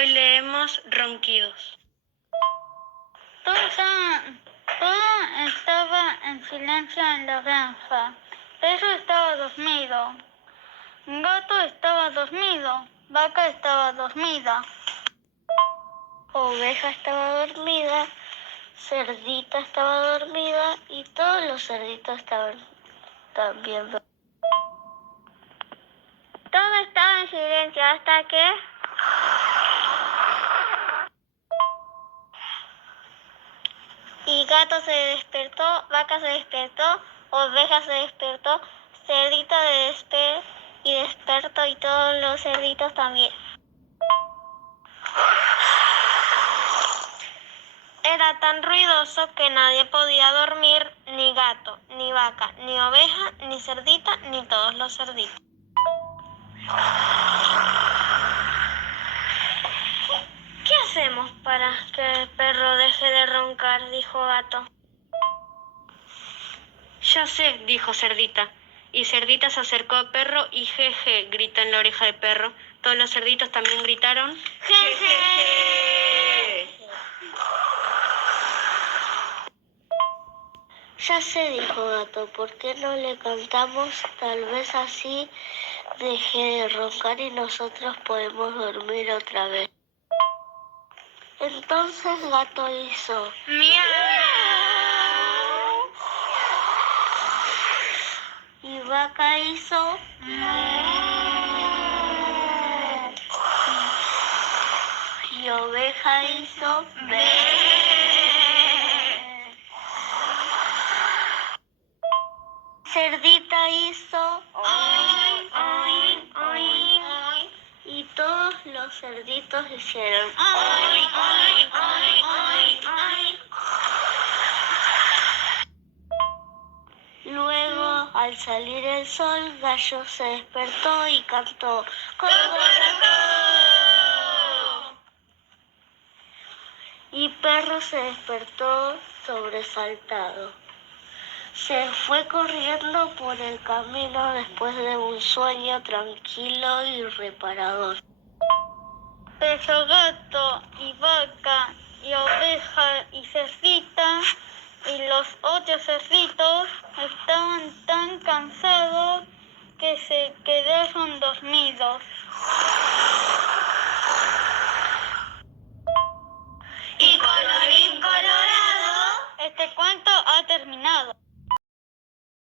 Hoy leemos Ronquidos. Todo estaba en silencio en la granja. Perro estaba dormido. Gato estaba dormido. Vaca estaba dormida. Oveja estaba dormida. Cerdita estaba dormida y todos los cerditos estaban también dormidos. Todo estaba en silencio hasta que... Y gato se despertó, vaca se despertó, oveja se despertó, cerdito despertó y todos los cerditos también. Era tan ruidoso que nadie podía dormir, ni gato, ni vaca, ni oveja, ni cerdita, ni todos los cerditos. ¿Qué hacemos para que el perro deje de roncar?, dijo Gato. Ya sé, dijo Cerdita. Y Cerdita se acercó a Perro y jeje, gritó en la oreja de Perro. Todos los cerditos también gritaron jeje. Ya sé, dijo Gato, ¿por qué no le cantamos? Tal vez así deje de roncar y nosotros podemos dormir otra vez. Entonces Gato hizo ¡Miau! Y Vaca hizo y Oveja hizo Cerdita hizo y todos los cerditos hicieron Luego, al salir el sol, Gallo se despertó y cantó ¡Cocorocó! Y Perro se despertó sobresaltado. Se fue corriendo por el camino después de un sueño tranquilo y reparador. Pero Gato y Vaca y Oveja y Cerdita y los 8 cerditos estaban tan cansados que se quedaron dormidos.